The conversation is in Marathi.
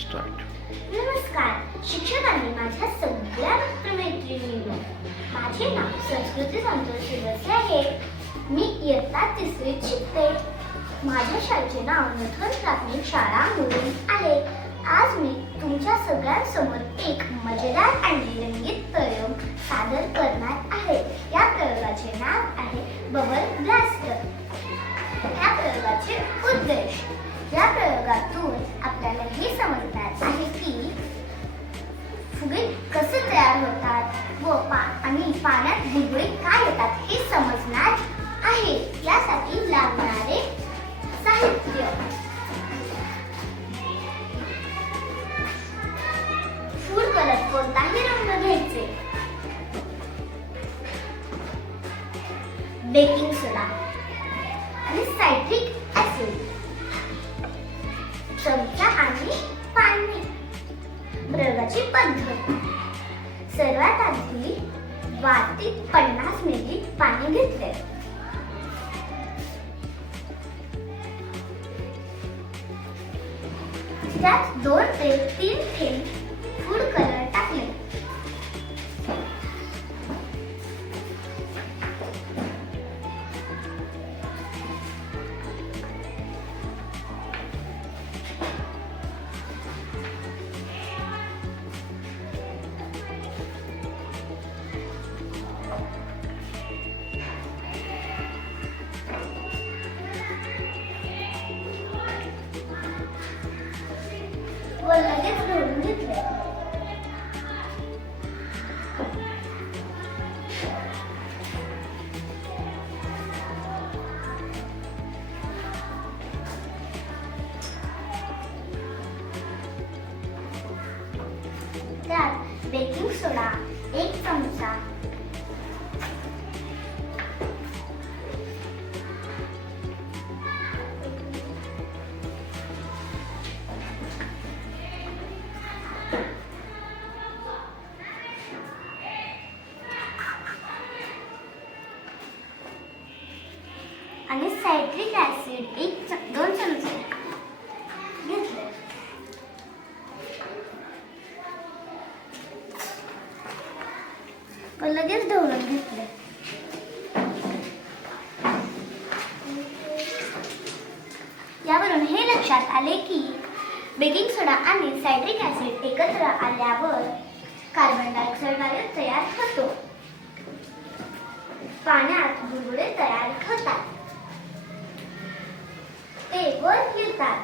स्टार्ट. नमस्कार शिक्षकांनी, माझ्या सगळ्या मित्रमैत्रिणींनो. माझे नाव संस्कृती संतोष शिरसे आहे. मी इयत्ता तिसरीत शिकते. माझ्या शाळेचे नाव नथवन प्राथमिक शाळा म्हणून आहे. आज मी तुमच्या सगळ्यांसमोर एक मजेदार आणि रंगीत प्रयोग सादर करणार आहे. या प्रयोगाचे नाव आहे बबल ब्लास्टर. या प्रयोगाचे उद्देश, या प्रयोगातून आपल्याला हे समजणार आहे की फुगे कसे तयार होतात व आणि पाण्यात बुडबुडे का येतात हे समजणार आहे. यासाठी लागणारे साहित्य: फूड कलर कोणताही रंग घ्यायचे, बेकिंग सोडा आणि सायट्रिक ऍसिड, चमचा आणि पाणी. प्रयोगाची पद्धत: सर्वात आधी वाटीत 50 मिली पाणी घेतले. त्यात 2 ते 3 थेंब फूड कलर टाकले. व लगेच ढवळून घेतले. त्यात बेकिंग सोडा 1 चमचा, आणि सायट्रिक ऍसिड 2 चमचे घेतले. व लगेच ढवळून घेतले. यावरून हे लक्षात आले की बेकिंग सोडा आणि सायट्रिक ऍसिड एकत्र आल्यावर कार्बन डायऑक्साइड वायू तयार होतो. पाण्यात बुडबुडे तयार होतात, ते वर येतात.